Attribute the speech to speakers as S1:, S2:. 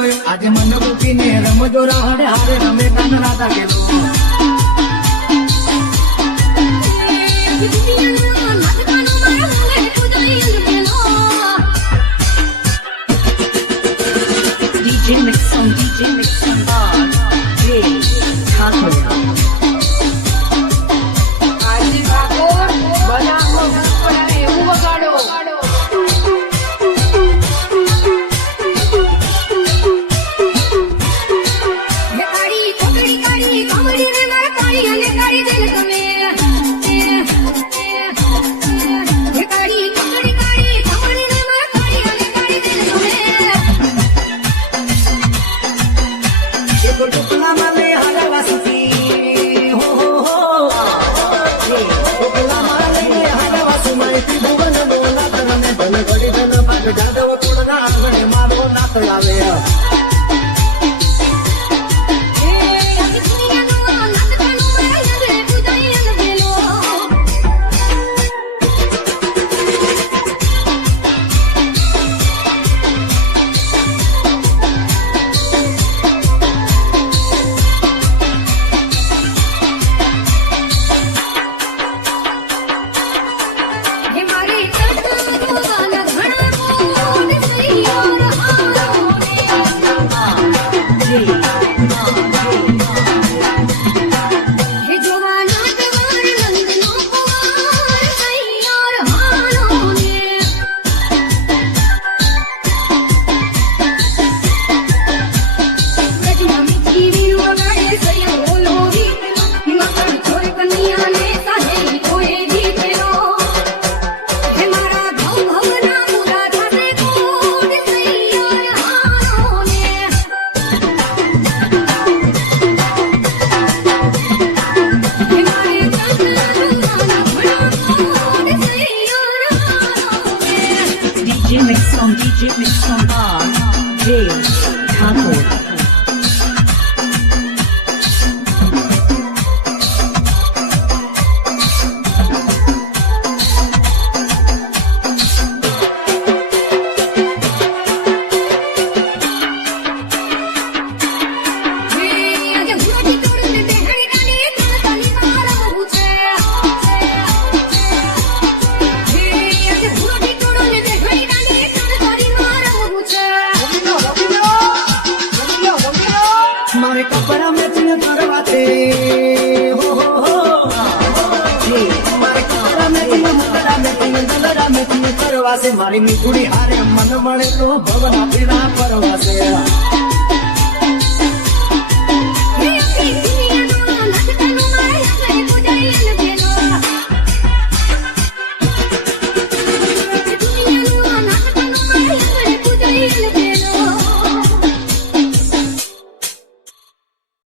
S1: આજે મન મૂકીને રમજો રાહડે હારે રમે કાન રાતા ગેલો
S2: DJ Mix on DJ Mix on Bar
S3: ah, J Taco ને મારા કાળિયા ને કાઢી દેલ તમે જાદવ કુળ
S1: ના આવડે મારો નાથ લાવે
S2: DJ Mixon DJ Mixon Bar
S3: James Campbell
S1: મારી મીઠુડી હારે મન મળે તો ભવના પીડા પરવાસે.